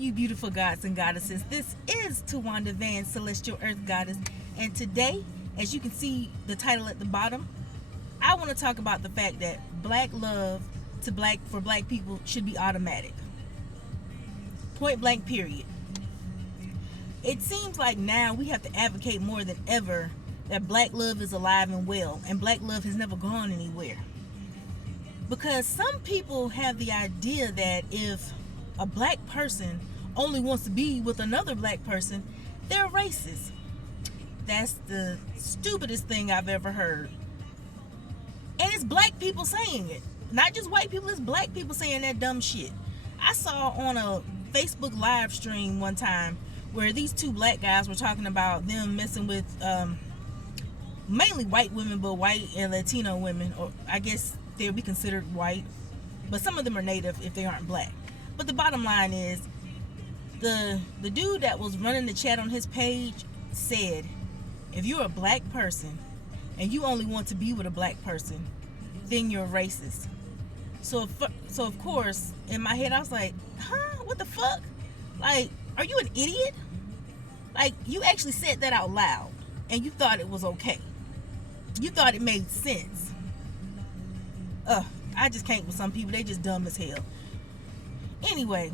you beautiful gods and goddesses. This is Tawanda Van, Celestial Earth Goddess, and today, as you can see the title at the bottom, I want to talk about the fact that black love for black people should be automatic. Point blank, period. It seems like now we have to advocate more than ever that black love is alive and well, and black love has never gone anywhere. Because some people have the idea that if a black person only wants to be with another black person, they're racist. That's the stupidest thing I've ever heard. And it's black people saying it. Not just white people, it's black people saying that dumb shit. I saw on a Facebook live stream one time where these two black guys were talking about them messing with mainly white women, but white and Latino women, or I guess they'll be considered white, but some of them are native if they aren't black. But the bottom line is, the dude that was running the chat on his page said, if you're a black person and you only want to be with a black person, then you're racist. So of course, in my head I was like, huh? What the fuck? Like, are you an idiot? Like, you actually said that out loud and you thought it was okay. You thought it made sense. I just can't with some people. They just dumb as hell. Anyway,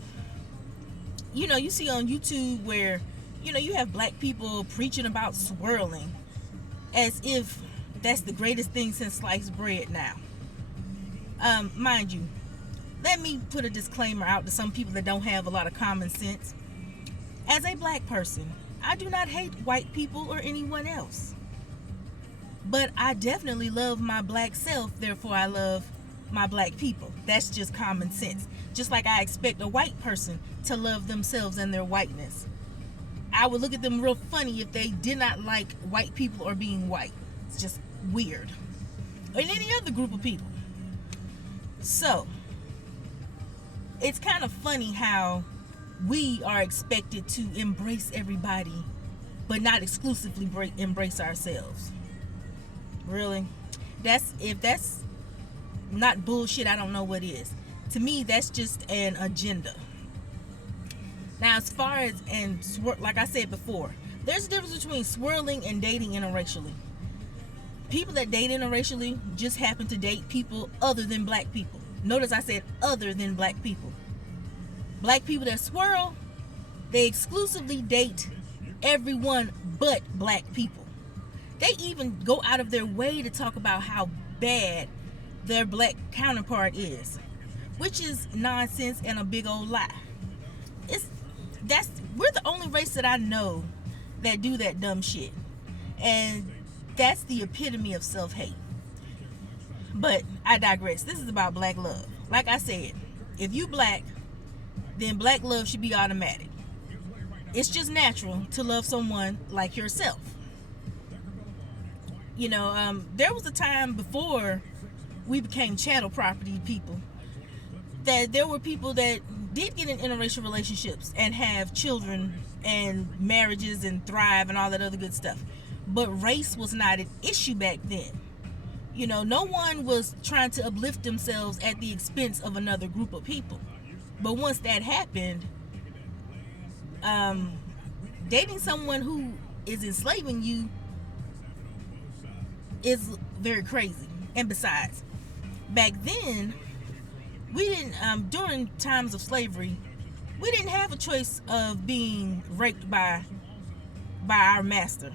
you see on YouTube where, you have black people preaching about swirling as if that's the greatest thing since sliced bread now. Mind you, let me put a disclaimer out to some people that don't have a lot of common sense. As a black person, I do not hate white people or anyone else. But I definitely love my black self, therefore I love my black people. That's just common sense. Just like I expect a white person to love themselves and their whiteness. I would look at them real funny if they did not like white people or being white. It's just weird. Or any other group of people. So, it's kind of funny how we are expected to embrace everybody, but not exclusively embrace ourselves. Really? If that's not bullshit, I don't know what is. To me, that's just an agenda. Now, as far as, like I said before, there's a difference between swirling and dating interracially. People that date interracially just happen to date people other than black people. Notice I said other than black people. Black people that swirl, they exclusively date everyone but black people. They even go out of their way to talk about how bad their black counterpart is, which is nonsense and a big old lie. We're the only race that I know that do that dumb shit, and that's the epitome of self-hate. But I digress. This is about black love. Like I said, if you black, then black love should be automatic. It's just natural to love someone like yourself. There was a time before we became chattel property people that there were people that did get in interracial relationships and have children and marriages and thrive and all that other good stuff. But race was not an issue back then. No one was trying to uplift themselves at the expense of another group of people. But once that happened, dating someone who is enslaving you is very crazy. And besides, back then, we didn't, during times of slavery, we didn't have a choice of being raped by our master.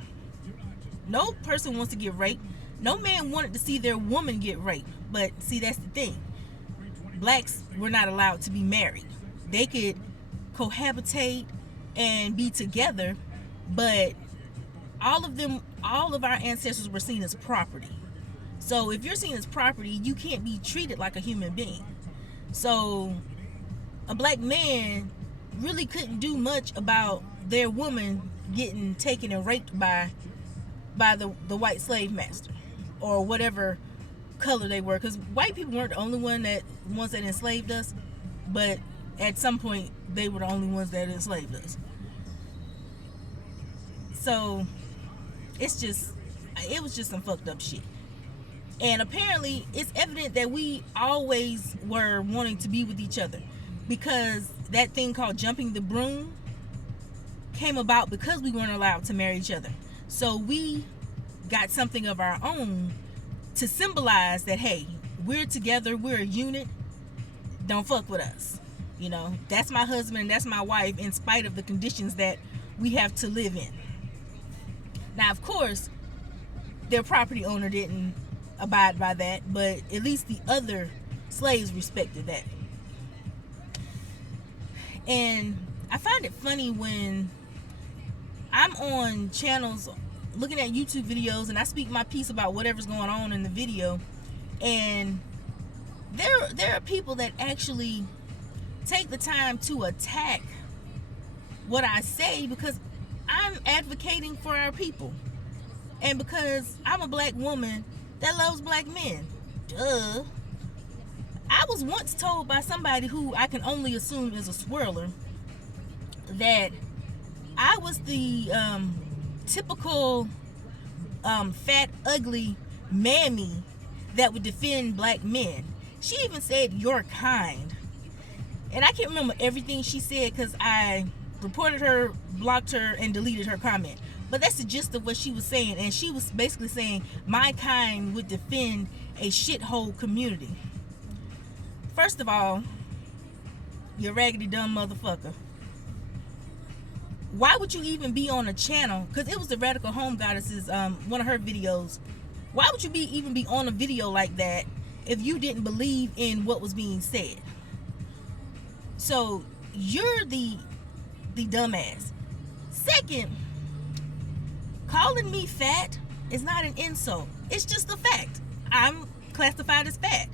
No person wants to get raped. No man wanted to see their woman get raped. But see, that's the thing. Blacks were not allowed to be married. They could cohabitate and be together, but all of our ancestors were seen as property. So if you're seen as property, you can't be treated like a human being. So a black man really couldn't do much about their woman getting taken and raped by the white slave master or whatever color they were, because white people weren't the only ones that enslaved us, but at some point they were the only ones that enslaved us. So it was just some fucked up shit. And apparently it's evident that we always were wanting to be with each other, because that thing called jumping the broom came about because we weren't allowed to marry each other. So we got something of our own to symbolize that, hey, we're together, we're a unit, don't fuck with us. You know, that's my husband and that's my wife, in spite of the conditions that we have to live in. Now, of course, their property owner didn't abide by that, but at least the other slaves respected that. And I find it funny when I'm on channels looking at YouTube videos and I speak my piece about whatever's going on in the video, and there are people that actually take the time to attack what I say because I'm advocating for our people, and because I'm a black woman that loves black men. Duh. I was once told by somebody who I can only assume is a swirler that I was the typical fat, ugly mammy that would defend black men. She even said, "your kind." And I can't remember everything she said because I reported her, blocked her, and deleted her comment. But that's the gist of what she was saying. And she was basically saying my kind would defend a shithole community. First of all, you raggedy dumb motherfucker. Why would you even be on a channel? Because it was the Radical Home Goddesses, one of her videos. Why would you even be on a video like that if you didn't believe in what was being said? So you're the dumbass. Second, calling me fat is not an insult. It's just a fact. I'm classified as fat,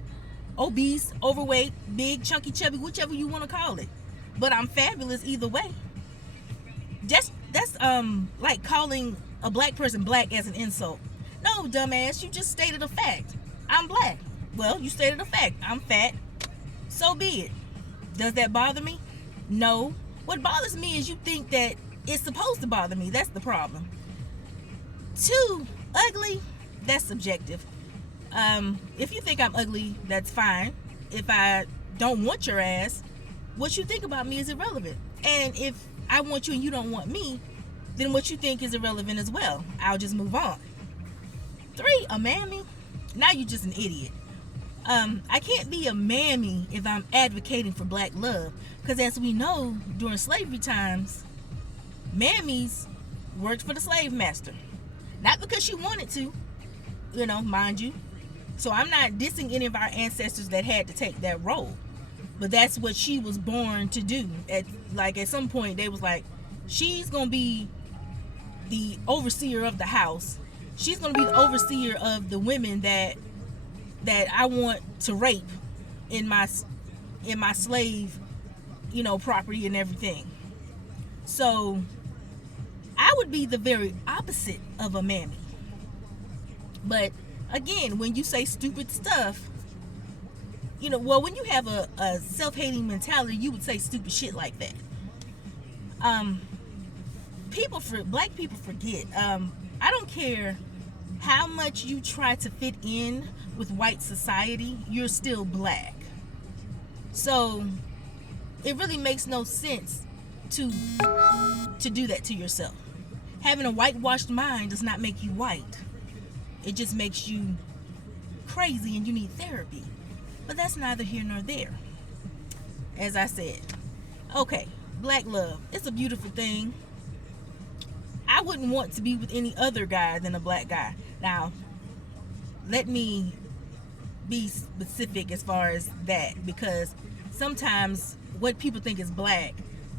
obese, overweight, big, chunky, chubby, whichever you want to call it. But I'm fabulous either way. That's like calling a black person black as an insult. No, dumbass, you just stated a fact. I'm black. Well, you stated a fact. I'm fat. So be it. Does that bother me? No. What bothers me is you think that it's supposed to bother me. That's the problem. 2, ugly, that's subjective. If you think I'm ugly, that's fine. If I don't want your ass, what you think about me is irrelevant. And if I want you and you don't want me, then what you think is irrelevant as well. I'll just move on. 3, a mammy? Now you're just an idiot. I can't be a mammy if I'm advocating for black love, because as we know, during slavery times, mammies worked for the slave master. Not because she wanted to, mind you. So I'm not dissing any of our ancestors that had to take that role, but that's what she was born to do. At some point they was like, she's gonna be the overseer of the house. She's gonna be the overseer of the women that I want to rape in my slave, property and everything. So I would be the very opposite of a mammy. But again, when you say stupid stuff, when you have a self-hating mentality, you would say stupid shit like that. Black people forget. I don't care how much you try to fit in with white society, you're still black. So it really makes no sense to do that to yourself. Having a whitewashed mind does not make you white. It just makes you crazy and you need therapy. But that's neither here nor there. As I said. Okay, black love. It's a beautiful thing. I wouldn't want to be with any other guy than a black guy. Now, let me be specific as far as that, because sometimes what people think is black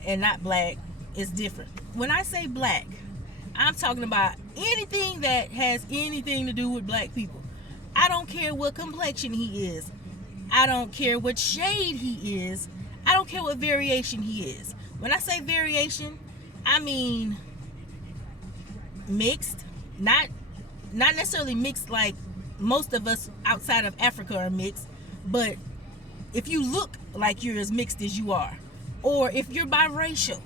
and not black is different. When I say black, I'm talking about anything that has anything to do with black people. I don't care what complexion he is. I don't care what shade he is. I don't care what variation he is. When I say variation, I mean mixed, not necessarily mixed like most of us outside of Africa are mixed, but if you look like you're as mixed as you are, or if you're biracial,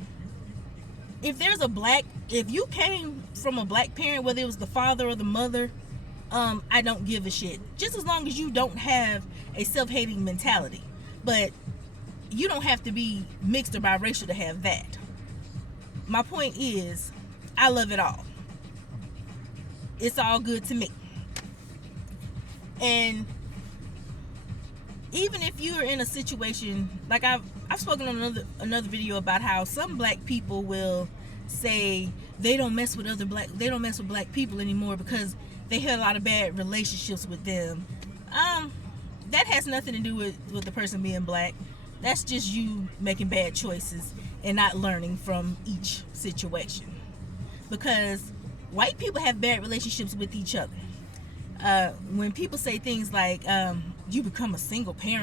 if you came from a black parent, whether it was the father or the mother, I don't give a shit. Just as long as you don't have a self-hating mentality. But you don't have to be mixed or biracial to have that. My point is, I love it all. It's all good to me. And even if you're in a situation like I've spoken on another video about how some black people will say they don't mess with black people anymore because they had a lot of bad relationships with them. That has nothing to do with the person being black. That's just you making bad choices and not learning from each situation. Because white people have bad relationships with each other. When people say things like, you become a single parent